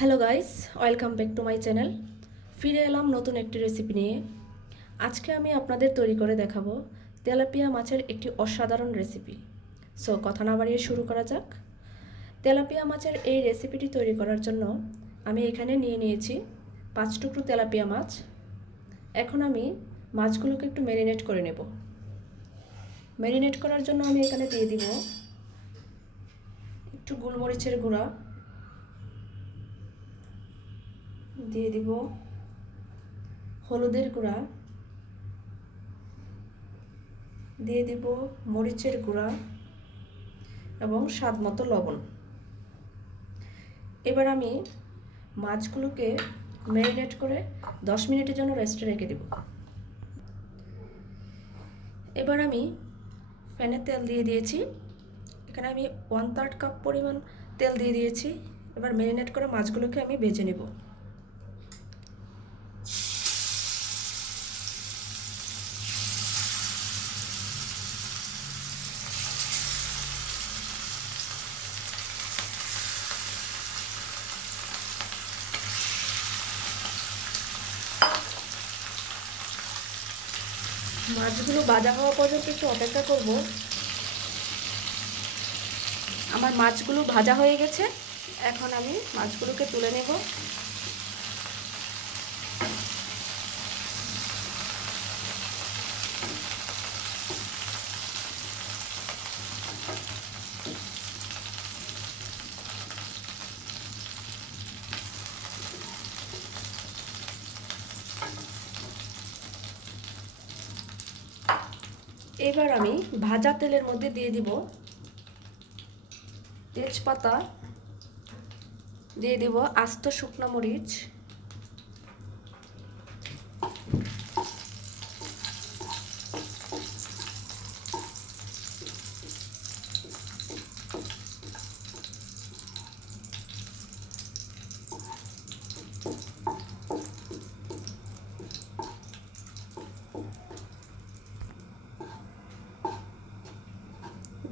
Hello guys welcome back to my channel ফিরে এলাম নতুন একটি রেসিপি নিয়ে। আজকে আমি আপনাদের তৈরি করে দেখাবো তেলাপিয়া মাছের একটি অসাধারণ রেসিপি সো কথা না বাড়িয়ে শুরু করা যাক। তেলাপিয়া মাছের এই রেসিপিটি তৈরি করার জন্য আমি এখানে নিয়ে নিয়েছি পাঁচ টুকরো তেলাপিয়া মাছ। এখন আমি মাছগুলোকে একটু ম্যারিনেট করে নেব। ম্যারিনেট করার জন্য আমি এখানে দিয়ে দিব একটু গোলমরিচের গুঁড়া। দিয়ে দিব হলুদের গুঁড়া, দিয়ে দিব মরিচের গুঁড়া এবং স্বাদ মতো লবণ। এবার আমি মাছগুলোকে ম্যারিনেট করে দশ মিনিটের জন্য রেস্টে রেখে দেব। এবার আমি ফ্যানে তেল দিয়ে দিয়েছি। এখানে আমি ওয়ান থার্ড কাপ পরিমাণ তেল দিয়ে দিয়েছি। এবার ম্যারিনেট করে মাছগুলোকে আমি ভেজে নেব। মাছগুলো ভাজা হওয়া পর্যন্ত একটু অপেক্ষা করব। আমার মাছগুলো ভাজা হয়ে গেছে। এখন আমি মাছগুলোকে তুলে নেব। এবার আমি ভাজা তেলের মধ্যে দিয়ে দিব তেজপাতা দিয়ে দিব আস্ত শুকনো মরিচ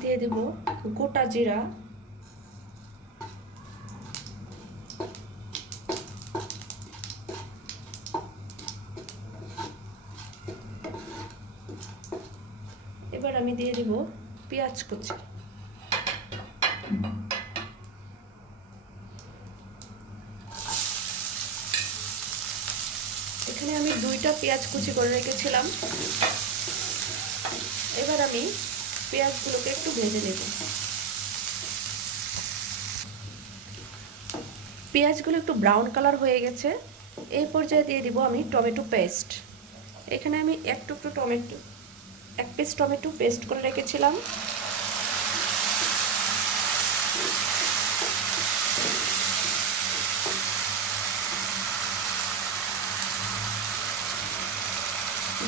দিয়ে দেব গোটা জিরা। এবার আমি দিয়ে দিব পেঁয়াজ কুচি। এখানে আমি দুইটা পেঁয়াজ কুচি করে রেখেছিলাম। এবার আমি পেঁয়াজগুলোকে একটু ভেজে নেব। পেঁয়াজগুলো একটু ব্রাউন কালার হয়ে গেছে। এই পর্যায়ে দিয়ে দিব আমি টমেটো পেস্ট এখানে আমি এক টুকরো টমেটো, এক পিস টমেটো পেস্ট করে রেখেছিলাম।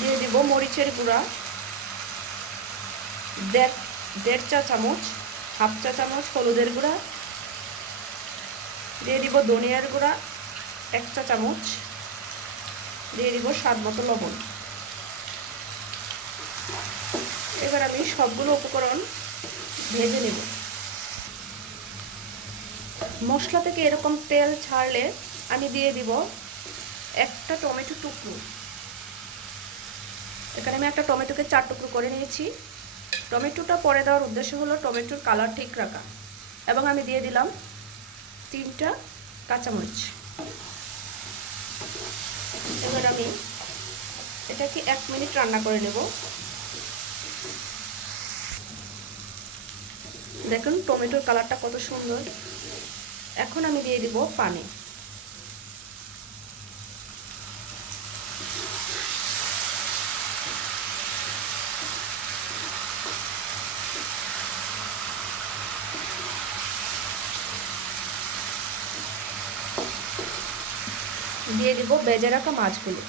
দিয়ে দিব মরিচের গুঁড়া। দেড় দেড় চা চামচ, হাফ চা চামচ হলুদের গুঁড়া। দিয়ে দিব ধনিয়ার গুঁড়া, এক চা চামচ। দিয়ে দিব স্বাদ মতো লবণ। এবার আমি সবগুলো উপকরণ ভেজে নেব। মশলা থেকে এরকম তেল ছাড়লে আমি দিয়ে দিব একটা টমেটো টুকরো। এখানে আমি একটা টমেটোকে চার টুকরো করে নিয়েছি। টমেটোটা পরে দেওয়ার উদ্দেশ্য হলো টমেটোর কালার ঠিক রাখা। এবং আমি দিয়ে দিলাম তিনটা কাঁচামরিচ। এবার আমি এটাকে এক মিনিট রান্না করে নেব। দেখুন, টমেটোর কালারটা কত সুন্দর। এখন আমি দিয়ে দিব পানি। দিয়ে দিব বেজে রাখা মাছগুলো।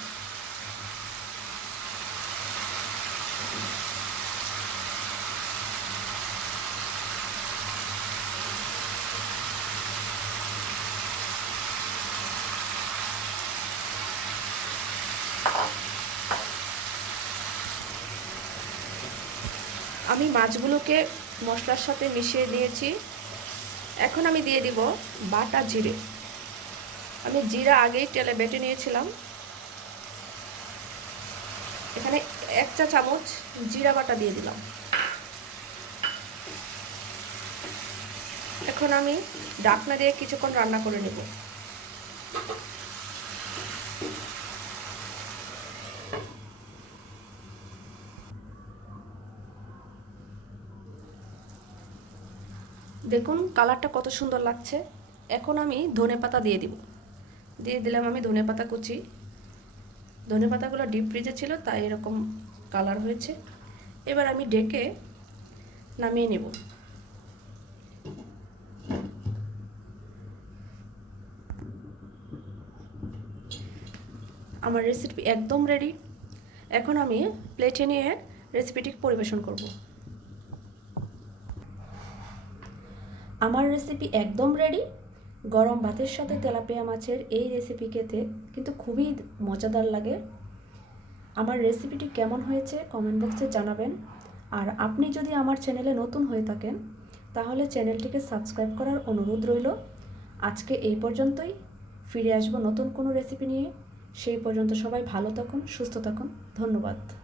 আমি মাছগুলোকে মশলার সাথে মিশিয়ে দিয়েছি। এখন আমি দিয়ে দিব বাটা জিরে। আমি জিরা আগেই তেলে বেটে নিয়েছিলাম। এখানে এক চা চামচ জিরা বাটা দিয়ে দিলাম। এখন আমি ডাকনা দিয়ে কিছুক্ষণ রান্না করে নেব। দেখুন, কালারটা কত সুন্দর লাগছে। এখন আমি ধনে পাতা দিয়ে দিব। দিয়ে দিলাম আমি ধনে পাতা কুচি। ধনে পাতাগুলো ডিপ ফ্রিজে ছিল, তাই এরকম কালার হয়েছে। এবার আমি ডেকে নামিয়ে নেব। আমার রেসিপি একদম রেডি এখন আমি প্লেটে নিয়ে রেসিপিটি পরিবেশন করব। আমার রেসিপি একদম রেডি গরম ভাতের সাথে তেলাপিয়া মাছের এই রেসিপি খেতে কিন্তু খুবই মজাদার লাগে। আমার রেসিপিটি কেমন হয়েছে কমেন্ট বক্সে জানাবেন। আর আপনি যদি আমার চ্যানেলে নতুন হয়ে থাকেন, তাহলে চ্যানেলটিকে সাবস্ক্রাইব করার অনুরোধ রইল। আজকে এই পর্যন্তই। ফিরে আসব নতুন কোনো রেসিপি নিয়ে। সেই পর্যন্ত সবাই ভালো থাকুন, সুস্থ থাকুন। ধন্যবাদ।